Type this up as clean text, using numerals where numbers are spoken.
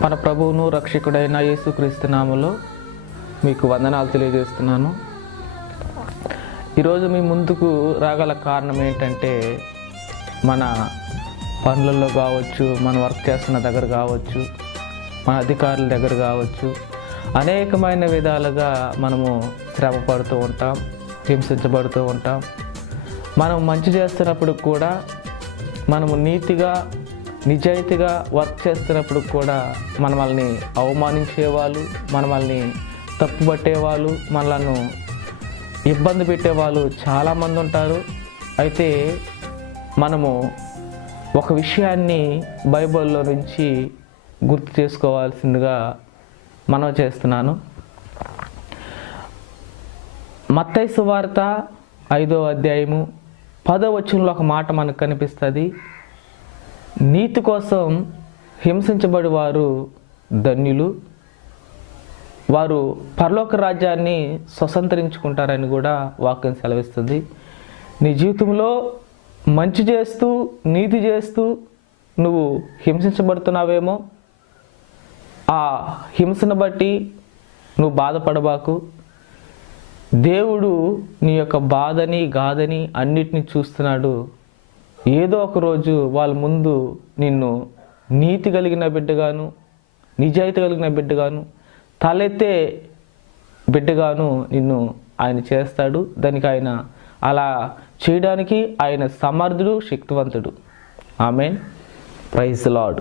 మన ప్రభువును రక్షకుడైన యేసుక్రీస్తు నామములో మీకు వందనాలు తెలియజేస్తున్నాను. ఈరోజు మీ ముందుకు రాగల కారణం ఏంటంటే, మన పనులలో కావచ్చు, మన వర్క్ చేస్తున్న దగ్గర కావచ్చు, మన అధికారుల దగ్గర కావచ్చు, అనేకమైన విధాలుగా మనము శ్రమ పడుతూ ఉంటాం, హింసించబడుతూ ఉంటాం. మనం మంచి చేస్తున్నప్పుడు కూడా, మనము నీతిగా నిజాయితీగా వర్క్ చేస్తున్నప్పుడు కూడా మనల్ని అవమానించేవాళ్ళు, మనల్ని తప్పుపట్టేవాళ్ళు, మనలను ఇబ్బంది పెట్టేవాళ్ళు చాలామంది ఉంటారు. అయితే మనము ఒక విషయాన్ని బైబిల్లో నుంచి గుర్తు చేసుకోవాల్సిందిగా మనం చేస్తున్నాను. మత్తయి సువార్త 5వ అధ్యాయము 10వ వచనంలో ఒక మాట మనకు కనిపిస్తుంది. నీతి కోసం హింసించబడి వారు ధన్యులు, వారు పరలోక రాజ్యాన్ని స్వతంత్రించుకుంటారని కూడా వాక్యం సెలవిస్తుంది. నీ జీవితంలో మంచి చేస్తూ నీతి చేస్తూ నువ్వు హింసించబడుతున్నావేమో, ఆ హింసను బట్టి నువ్వు బాధపడబాకు. దేవుడు నీ యొక్క బాధని గాథని అన్నిటినీ చూస్తున్నాడు. ఏదో ఒక రోజు వాళ్ళ ముందు నిన్ను నీతి కలిగిన బిడ్డగాను, నిజాయితీ కలిగిన బిడ్డగాను, తలెత్తే బిడ్డగాను నిన్ను ఆయన చేస్తాడు. దానికి ఆయన అలా చేయడానికి ఆయన సమర్థుడు, శక్తివంతుడు. ఆమేన్. Praise the lord.